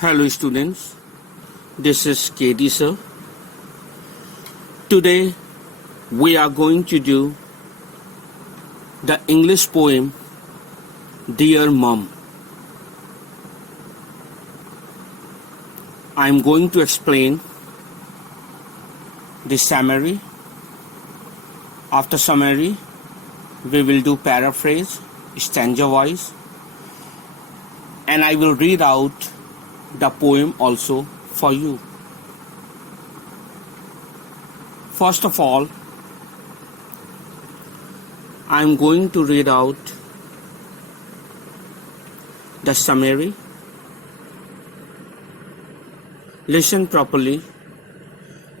Hello students, this is KD sir. Today we are going to do the English poem Dear Mum. I am going to explain the summary. After summary, we will do paraphrase, stanza wise, and I will read out the poem also for you. First of all, I am going to read out the summary. Listen properly.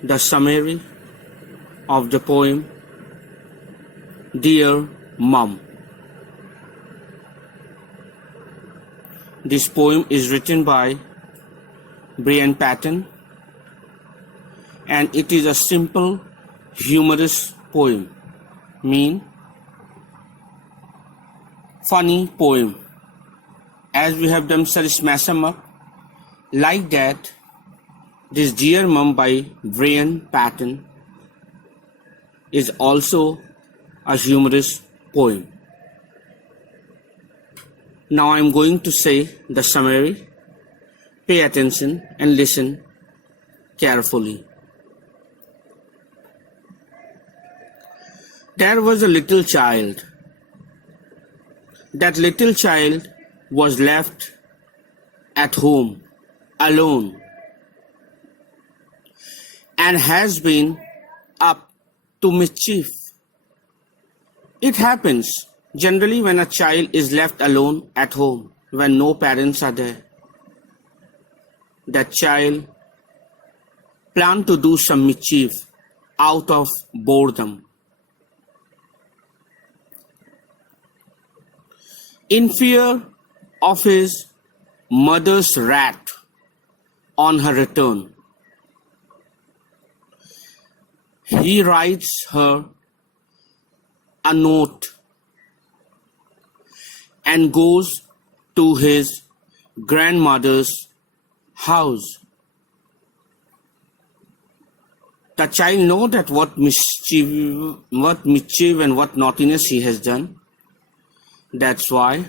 The summary of the poem Dear Mum. This poem is written by Brian Patton, and it is a simple, humorous poem, funny poem. As we have done such smash 'em up, like that, this Dear Mum by Brian Patton is also a humorous poem. Now I am going to say the summary. Pay attention and listen carefully. There was a little child. That little child was left at home alone and has been up to mischief. It happens generally when a child is left alone at home when no parents are there. That child planned to do some mischief out of boredom. In fear of his mother's wrath on her return, he writes her a note and goes to his grandmother's house. The child knows that what mischief and what naughtiness he has done. That's why,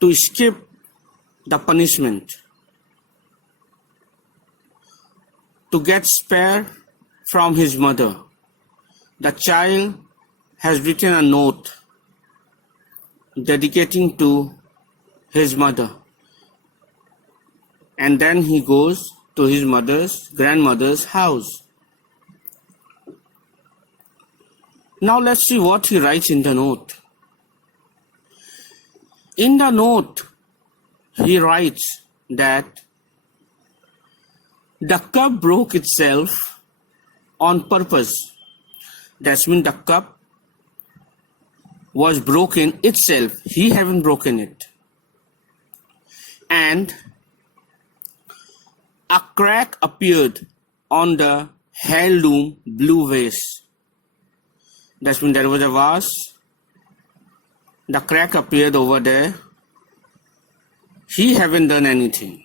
to escape the punishment, to get spare from his mother, the child has written a note dedicating to his mother, and then he goes to his grandmother's house. Now let's see what he writes in the note. In the note, he writes that the cup broke itself on purpose. That means the cup was broken itself. He haven't broken it. And a crack appeared on the heirloom blue vase. That means there was a vase. The crack appeared over there. He haven't done anything.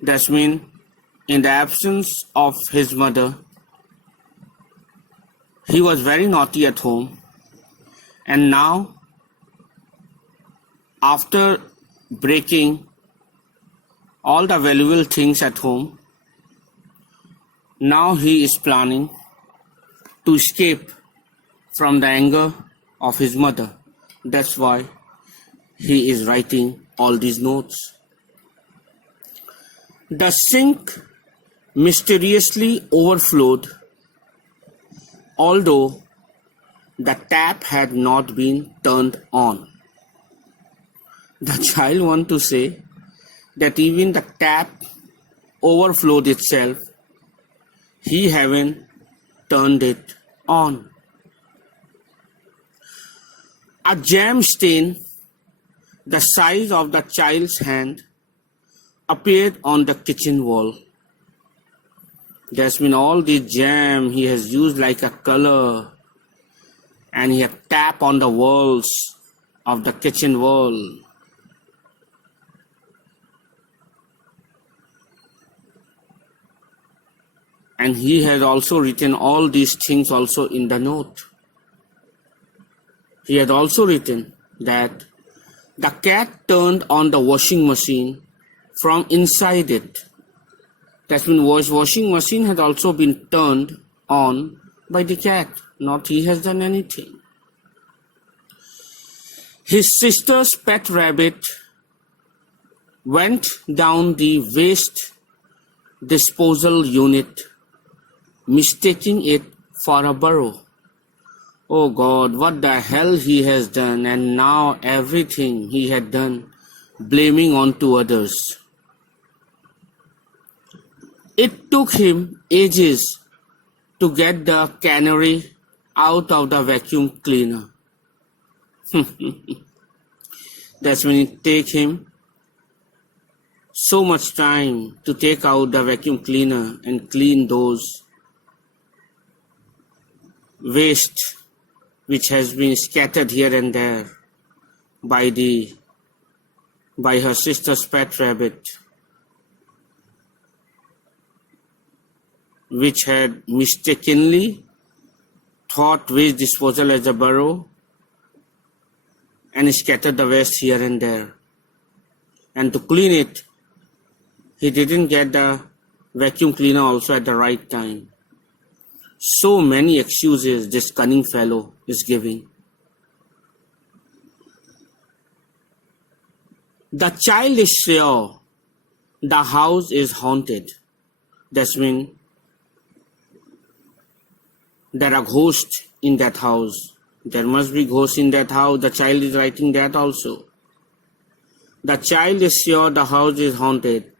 That means in the absence of his mother, he was very naughty at home, and now, after breaking all the valuable things at home, now he is planning to escape from the anger of his mother. That's why he is writing all these notes. The sink mysteriously overflowed, although the tap had not been turned on. The child wants to say that even the tap overflowed itself. He haven't turned it on. A jam stain the size of the child's hand appeared on the kitchen wall. There's been all the jam he has used like a color and he had tapped on the walls of the kitchen wall. And he had also written all these things also in the note. He had also written that the cat turned on the washing machine from inside it. That means washing machine had also been turned on by the cat, not he has done anything. His sister's pet rabbit went down the waste disposal unit, mistaking it for a burrow. Oh God, what the hell he has done, and now everything he had done, blaming on to others. It took him ages to get the canary out of the vacuum cleaner. That's when it take him so much time to take out the vacuum cleaner and clean those waste which has been scattered here and there by her sister's pet rabbit, which had mistakenly thought waste disposal as a burrow and scattered the waste here and there. And to clean it, he didn't get the vacuum cleaner also at the right time. So many excuses this cunning fellow is giving. The child is sure the house is haunted. That means there are ghosts in that house. There must be ghosts in that house. The child is writing that also. The child is sure the house is haunted,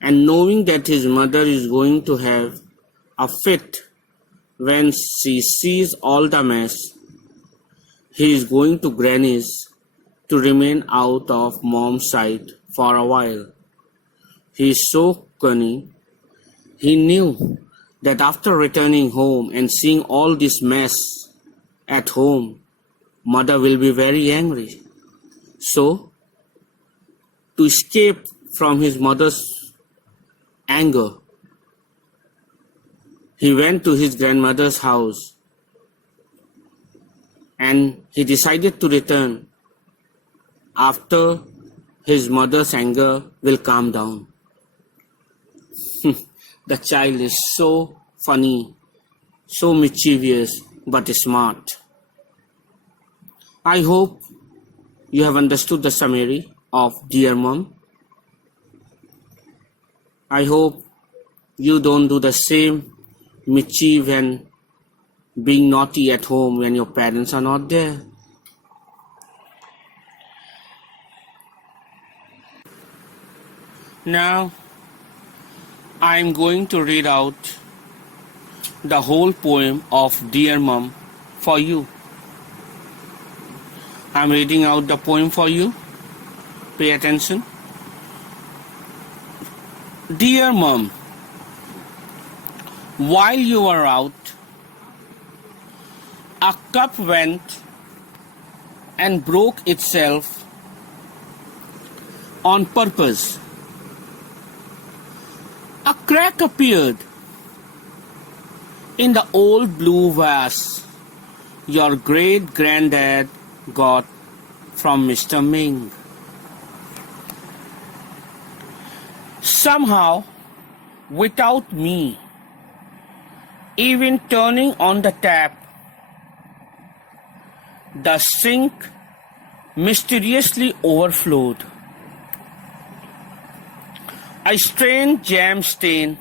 and knowing that his mother is going to have a fit when she sees all the mess, he is going to Granny's to remain out of mom's sight for a while. He is so cunning. He knew that after returning home and seeing all this mess at home, mother will be very angry. So, to escape from his mother's anger, he went to his grandmother's house and he decided to return after his mother's anger will calm down. The child is so funny, so mischievous, but smart. I hope you have understood the summary of Dear Mom. I hope you don't do the same mischief and being naughty at home when your parents are not there. Now, I am going to read out the whole poem of Dear Mom for you. I am reading out the poem for you. Pay attention. Dear Mom, while you were out, a cup went and broke itself on purpose. A crack appeared in the old blue vase your great-granddad got from Mr. Ming. Somehow, without me even turning on the tap, the sink mysteriously overflowed. A strange jam stain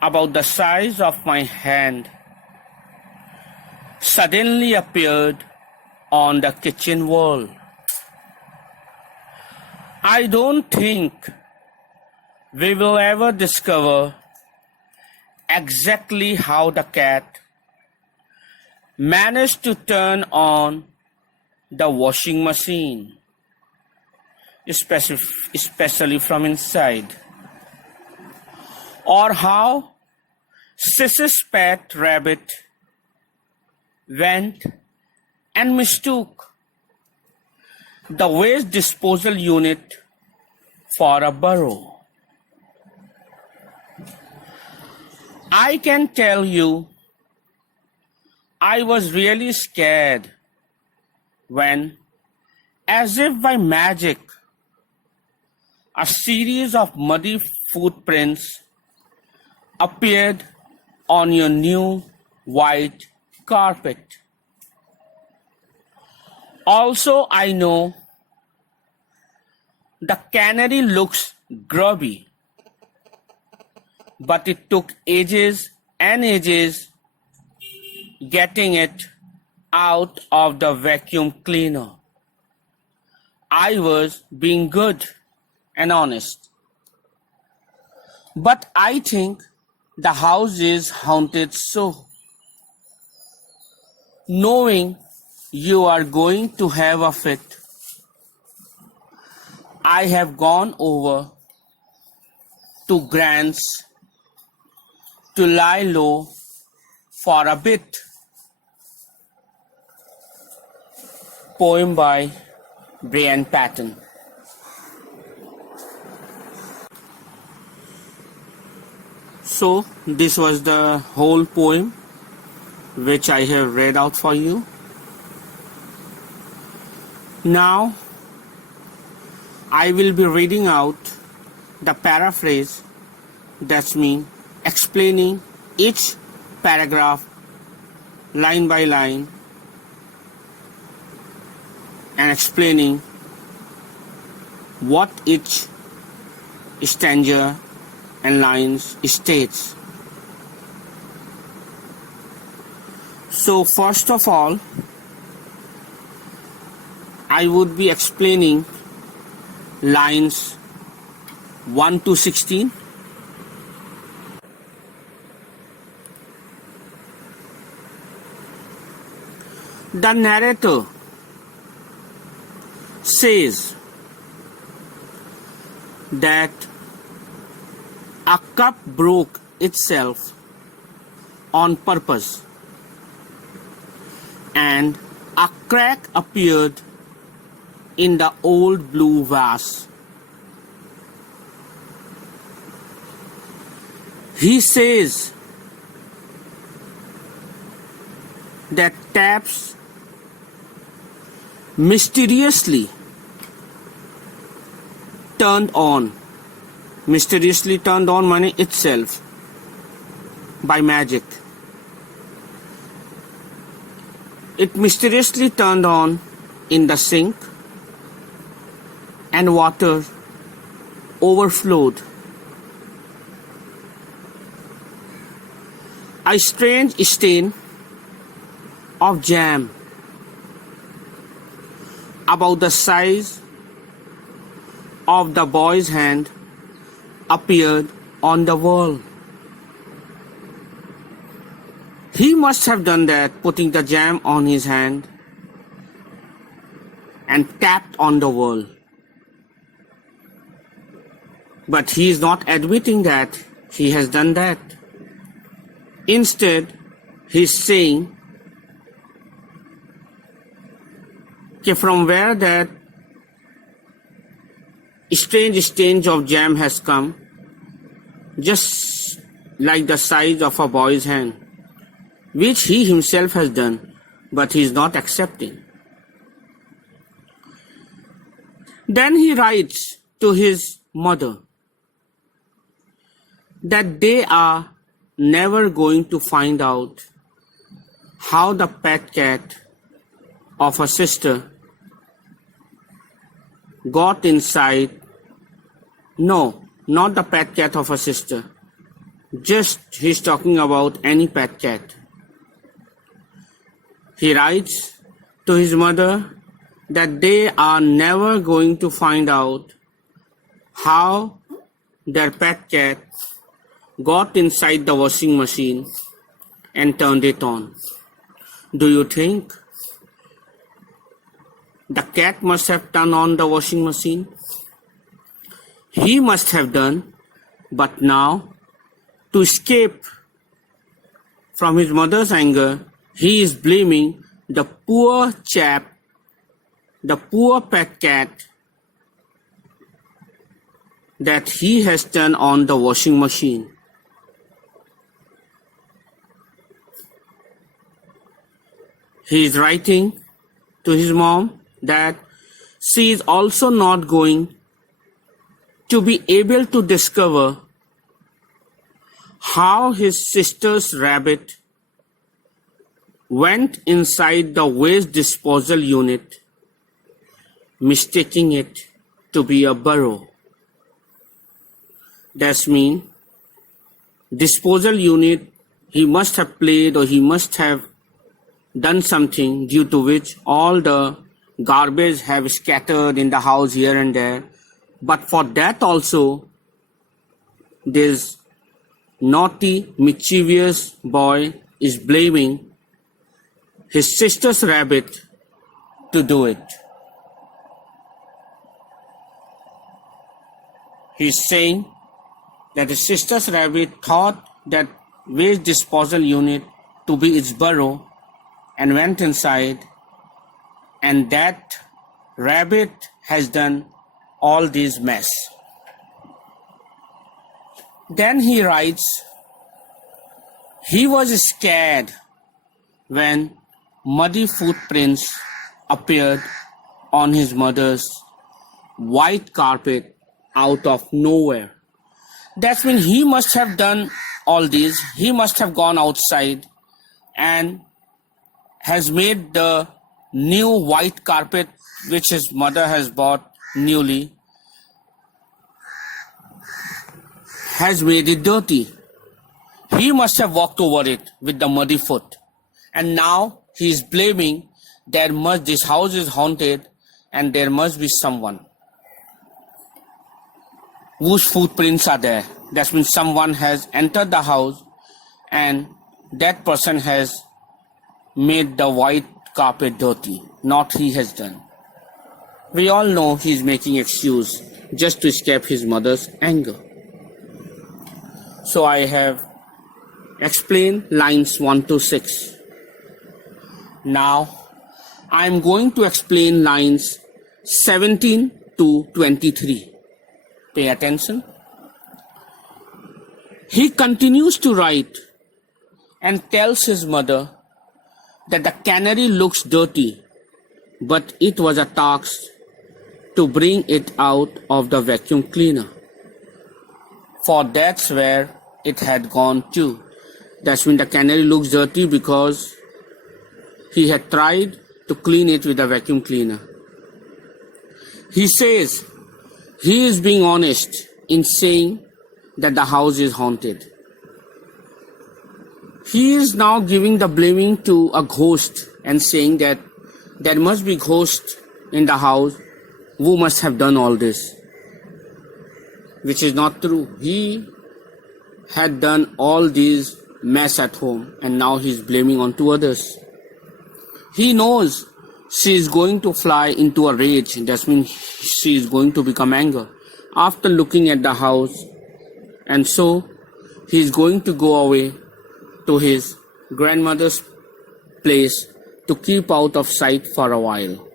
about the size of my hand suddenly appeared on the kitchen wall. I don't think we will ever discover exactly how the cat managed to turn on the washing machine, especially from inside, or how Sis's pet rabbit went and mistook the waste disposal unit for a burrow. I can tell you, I was really scared when, as if by magic, a series of muddy footprints appeared on your new white carpet. Also, I know the canary looks grubby, but it took ages and ages getting it out of the vacuum cleaner. I was being good and honest. But I think the house is haunted, so knowing you are going to have a fit, I have gone over to Grant's to lie low for a bit. Poem by Brian Patton. So this was the whole poem which I have read out for you. Now I will be reading out the paraphrase, that's mean explaining each paragraph line by line and explaining what each stanza and lines states. So first of all, I would be explaining lines 1 to 16. The narrator says that a cup broke itself on purpose and a crack appeared in the old blue vase. He says that taps mysteriously turned on. Mysteriously turned on money itself by magic. It mysteriously turned on in the sink and water overflowed. A strange stain of jam about the size of the boy's hand appeared on the wall. He must have done that, putting the jam on his hand and tapped on the wall. But he is not admitting that he has done that. Instead, he is saying that from where that strange of jam has come, just like the size of a boy's hand, which he himself has done, but he is not accepting. Then he writes to his mother that they are never going to find out how the pet cat of her sister got inside. No, not the pet cat of her sister. Just he's talking about any pet cat. He writes to his mother that they are never going to find out how their pet cat got inside the washing machine and turned it on. Do you think the cat must have turned on the washing machine? He must have done, but now, to escape from his mother's anger, he is blaming the poor chap, the poor pet cat, that he has turned on the washing machine. He is writing to his mom that she is also not going to be able to discover how his sister's rabbit went inside the waste disposal unit, mistaking it to be a burrow. That means disposal unit, he must have played or he must have done something due to which all the garbage have scattered in the house here and there. But for that also, this naughty, mischievous boy is blaming his sister's rabbit to do it. He is saying that his sister's rabbit thought that waste disposal unit to be its burrow and went inside, and that rabbit has done all this mess. Then he writes, he was scared when muddy footprints appeared on his mother's white carpet out of nowhere. That's when he must have done all this. He must have gone outside and has made the new white carpet which his mother has bought newly, has made it dirty. He must have walked over it with the muddy foot. And now he is blaming this house is haunted and there must be someone whose footprints are there. That means someone has entered the house and that person has made the white carpet dirty. Not he has done. We all know he is making excuse just to escape his mother's anger. So I have explained lines 1 to 6. Now I am going to explain lines 17 to 23. Pay attention. He continues to write and tells his mother that the canary looks dirty, but it was a task to bring it out of the vacuum cleaner. For that's where it had gone to. That's when the canary looks dirty because he had tried to clean it with a vacuum cleaner. He says he is being honest in saying that the house is haunted. He is now giving the blaming to a ghost and saying that there must be ghosts in the house who must have done all this, which is not true. He had done all these mess at home and now he is blaming on to others. He knows she is going to fly into a rage. That means she is going to become angry after looking at the house, and so he is going to go away to his grandmother's place to keep out of sight for a while.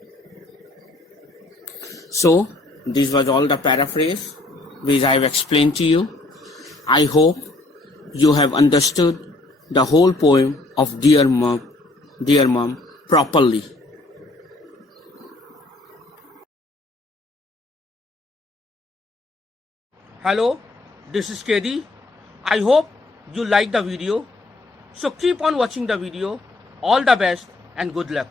So this was all the paraphrase which I have explained to you. I hope you have understood the whole poem of Dear Mum properly. Hello, this is KD. I hope you like the video. So keep on watching the video. All the best and good luck.